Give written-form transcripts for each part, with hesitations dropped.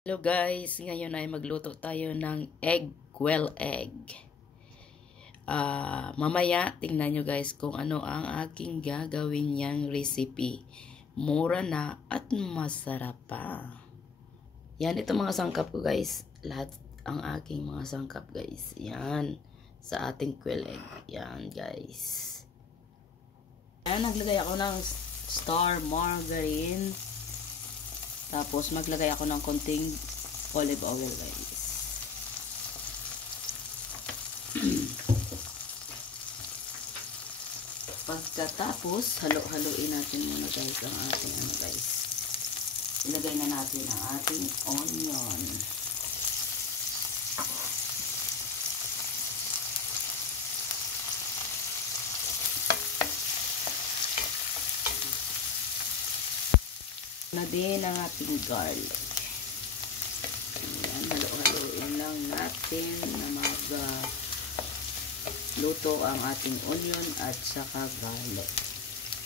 Hello guys, ngayon ay magluto tayo ng quail egg. Mamaya tingnan nyo guys kung ano ang aking gagawin niyang recipe. Mura na at masarap pa. Yan, ito mga sangkap ko guys. Lahat ang aking mga sangkap guys. Yan, sa ating quail egg. Yan guys. Yan, naglagay ako ng star margarine. Tapos maglagay ako ng konting olive oil guys. Pagkatapos, halo-haloin natin muna guys ang ating guys. Ilagay na natin ang ating onion. Na din ang ating garlic. Ayan, halo-haloin lang natin na luto ang ating onion at saka garlic.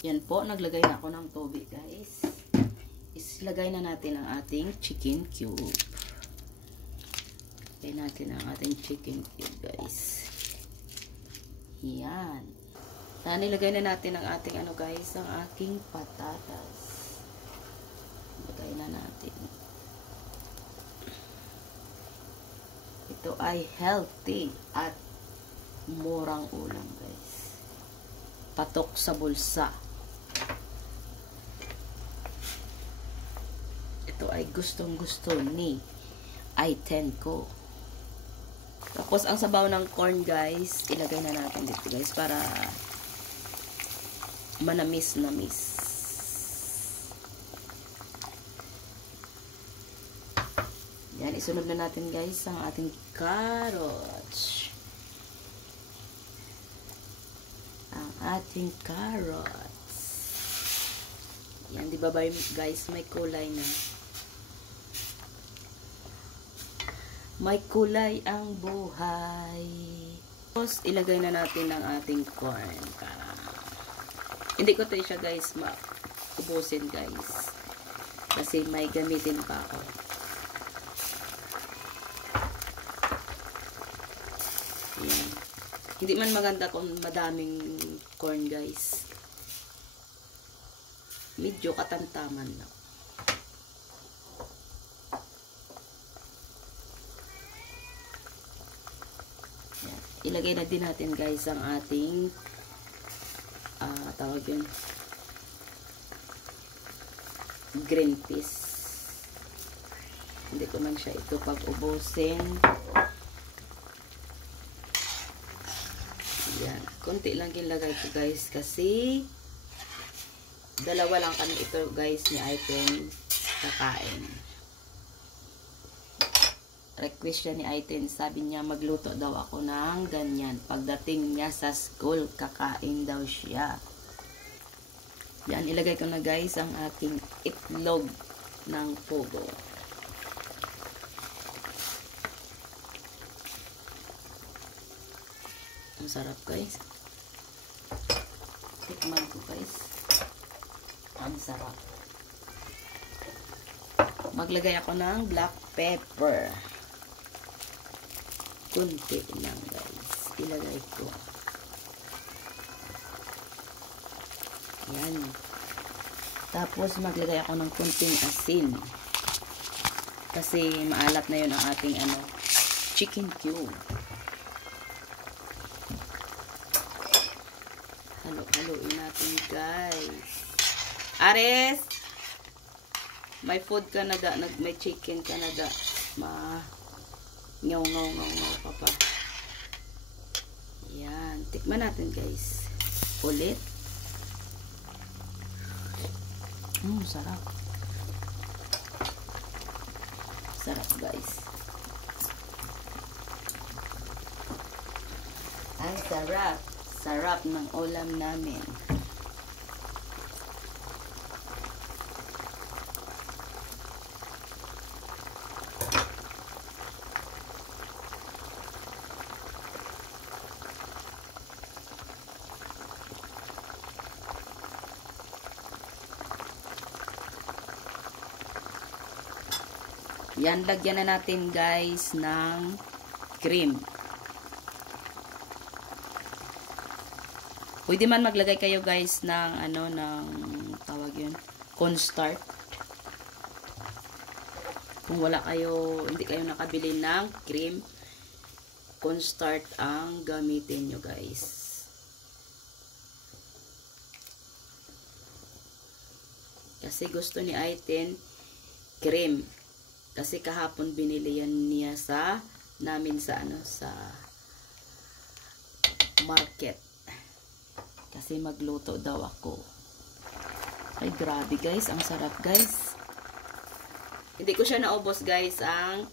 Yan po, naglagay na ako ng tubig guys. Isilagay na natin ang ating chicken cube. Lagay natin ang ating chicken cube guys. Yan. Nilagay na natin ang ating guys, ang ating patatas. Lagay na natin. Ito ay healthy at murang ulam guys. Patok sa bulsa. Ito ay gustong-gusto ni Aiten ko. Tapos ang sabaw ng corn guys, ilagay na natin dito guys para manamis-namis. Yan, isunod na natin guys ang ating carrots. Ang ating carrots. Yan, di ba guys, may kulay na. May kulay ang buhay. Tapos, ilagay na natin ang ating corn. Hindi ko tayo siya guys ubusin guys. Kasi may gamitin pa ako. Yan. Hindi man maganda kung madaming corn guys. Medyo katamtaman lang. Yan. Ilagay na din natin guys ang ating tawag yun, green peas. Hindi ko man siya ito pag-ubusin. Yan. Konti lang ilagay ko guys kasi dalawa lang kami ito guys ni Aiten kakain. Request siya ni Aiten. Sabi niya magluto daw ako ng ganyan. Pagdating niya sa school, kakain daw siya. Yan. Ilagay ko na guys ang aking itlog ng pugo. Ang sarap guys. Tikman ko guys. Ang sarap. Maglagay ako ng black pepper. Kunti lang guys. Ilagay ko. Yan. Tapos maglagay ako ng kunting asin. Kasi maalat na yun ang ating chicken cube. Halo-haloin natin guys. Ares! May food ka na da. May chicken ka na da. Ngaw pa pa. Yan. Tikman natin guys. Ulit. Sarap. Sarap guys. Ang sarap. Sarap ng ulam namin. Yan, lagyan na natin guys ng cream. Pwede man maglagay kayo guys ng ano, ng tawag yun, cornstarch. Kung wala kayo, hindi kayo nakabili ng cream, cornstarch ang gamitin nyo guys. Kasi gusto ni Aiten cream. Kasi kahapon binili yan niya sa namin sa ano, sa market. Kasi magluto daw ako. Ay grabe guys, ang sarap guys. Hindi ko siya naubos guys ang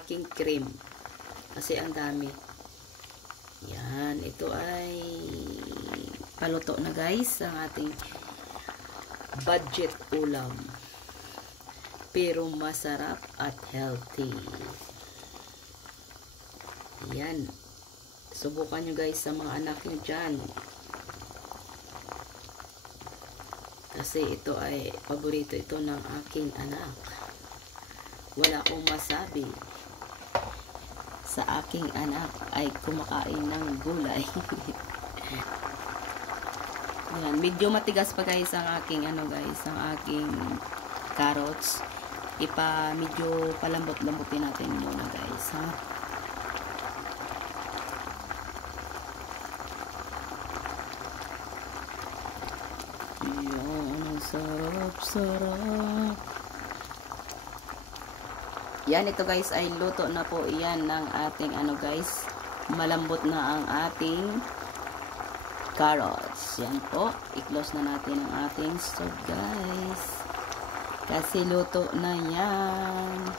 aking cream. Kasi ang dami. Yan, ito ay paluto na guys ang ating budget ulam. Pero masarap at healthy. Yan. Subukan nyo guys sa mga anak nyo dyan. Kasi ito ay paborito ito ng aking anak. Wala akong masabi. Sa aking anak ay kumakain ng gulay. Yan, medyo matigas pa guys ang aking ano guys, ang aking carrots. Medyo palambot-lambutin natin muna guys, ha. Yan, sarap. Yan, ito guys ay luto na po yan ng ating ano guys, malambot na ang ating carrots. Yan po, i-close na natin ang ating stove guys. Kasi luto na yan.